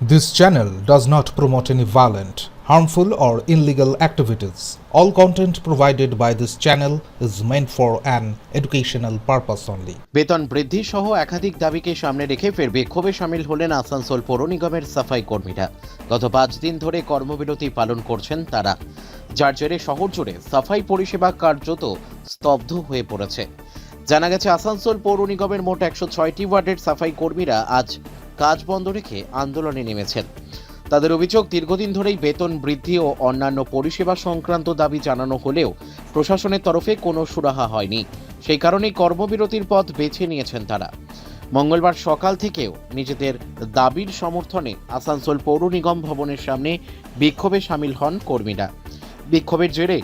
This channel does not promote any violent, harmful, or illegal activities. All content provided by this channel is meant for an educational purpose only. বেতন বৃদ্ধি সহ একাধিক দাবিকে সামনে রেখে ফের বিক্ষোভে সামিল হলেন আসানসোল পৌর নিগমের সাফাই কর্মীরা গত পাঁচ দিন ধরে কর্মবিরতি পালন করছেন তারা যার জেরে শহর জুড়ে সাফাই পরিষেবা কার্যত স্তব্ধ হয়ে পড়েছে জানা গেছে আসানসোল পৌর নিগমের মোট একশো ছয়টি ওয়ার্ডের সাফাই কর্মীরা আজ কাজ বন্ধ রেখে আন্দোলনে নেমেছেন। তাদের অভিযোগ, দীর্ঘদিন ধরেই বেতন বৃদ্ধি ও অন্যান্য পরিষেবা সংক্রান্ত দাবি জানানো হলেও প্রশাসনের তরফে কোনো সুরাহা হয়নি। সেই কারণেই কর্মবিরতির পথ বেছে নিয়েছেন তারা। মঙ্গলবার সকাল থেকেও নিজেদের দাবির সমর্থনে আসানসোল পৌর নিগম ভবনের সামনে বিক্ষোভে সামিল হন কর্মীরা। বিক্ষোভের জেরে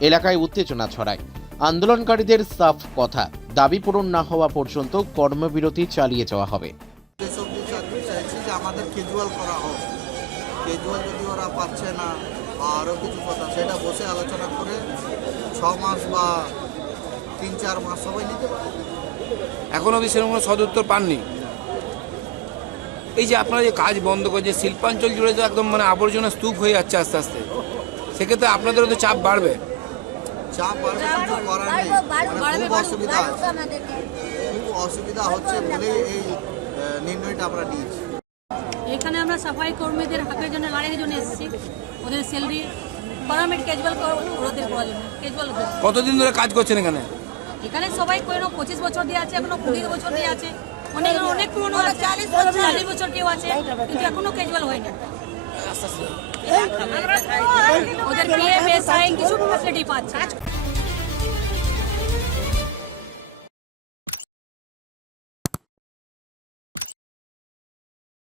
এলাকায় উত্তেজনা ছড়ায়। আন্দোলনকারীদের সাফ কথা, দাবি পূরণ না হওয়া পর্যন্ত কর্মবিরতি চালিয়ে যাওয়া হবে। আমাদের ক্যাজুয়াল করা হোক। ক্যাজুয়াল যদি ওরা পাচ্ছে না বা আরও কিছু কথা সেটা বসে আলোচনা করে ছ মাস বা তিন চার মাস সবাই নিতে পারে। এখন অবধি সেরকম কোনো সদুত্তর পাননি? এই যে আপনারা যে কাজ বন্ধ করে যে শিল্পাঞ্চল জুড়ে তো একদম মানে আবর্জনা স্তূপ হয়ে যাচ্ছে আস্তে আস্তে। সেক্ষেত্রে আপনাদেরও তো চাপ বাড়বে। চাপ বাড়বে কিছু করার নেই। মানে খুব অসুবিধা আছে। খুব অসুবিধা হচ্ছে বলেই এই নির্ণয়টা আমরা নিয়েছি। এখানে আমরা সাফাই কর্মীদের হাকের জন্য লড়াইয়ের জন্য এসেছি। ওদের স্যালারি পারমিট ক্যাজুয়াল ওদের করার জন্য ক্যাজুয়াল কতদিন ধরে কাজ করছেন এখানে? এখানে সবাই কোনো পঁচিশ বছর দিয়ে আছে এখনও কুড়ি বছর দিয়ে আছে। অনেক অনেক পুরনো আছে চালিশ বছর। চালিশ বছর কেউ আছে কিন্তু এখনও ক্যাজুয়াল হয়নি। ওদের বিয়ে বেসাই কিছু ফ্যাসিলিটি পাচ্ছে।